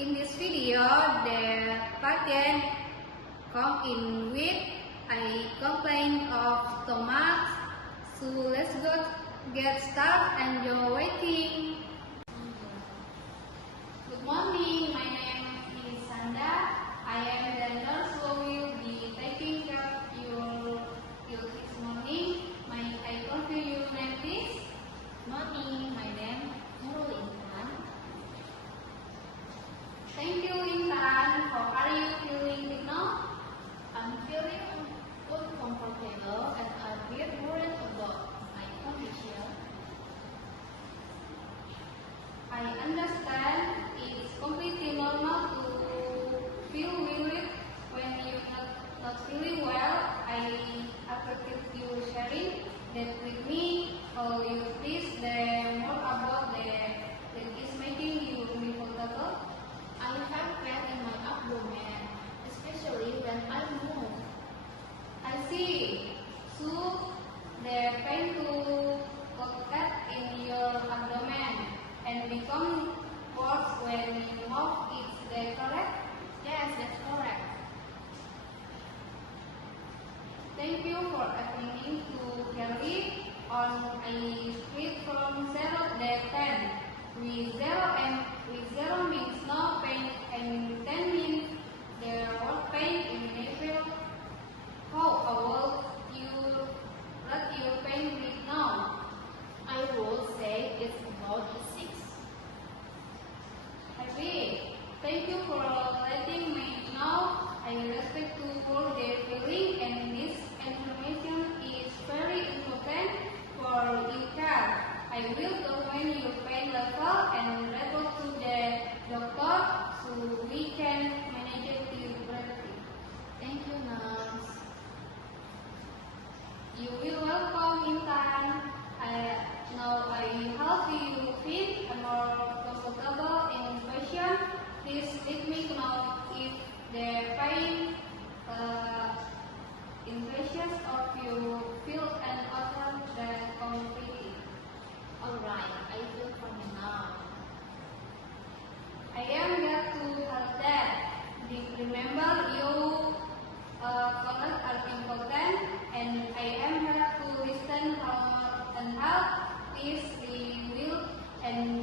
In this video, the patient come in with a complaint of stomach. So let's go get started and you're waiting. Good morning, my name is Sanda. I am the nurse who will be taking care of you this morning. May I confirm your name, please? Morning, my name Nurul Intan. Thank you, Intan. How are you feeling now? I'm feeling uncomfortable and a bit worried about my condition. I understand it's completely normal to feel worried when you're not feeling well. I appreciate you sharing that with me. You please learn more about that is making you uncomfortable. I have pain in my abdomen, especially when I move. I see. So the pain to contract in your abdomen and become worse when you move. Is that correct? Yes, that's correct. Thank you for attending to carry on a scale from 0 to 10. With 0 means no pain and 10 means there was pain immediately. How will you rate your pain right now? I would say it's about a 6. Happy. Thank you for letting me know. I respect you for their feeling and this information is very important for your care. I will document your pain level and report to the doctor so we can manage it correctly. Thank you, nurse. You will welcome in time. Now I help you feel more comfortable in patient. Please let me know if the pain impressions of you feel and other than completely. Alright, I feel fine now. I am glad to help that. Remember you comments are important and I am here to listen and help. Please we will and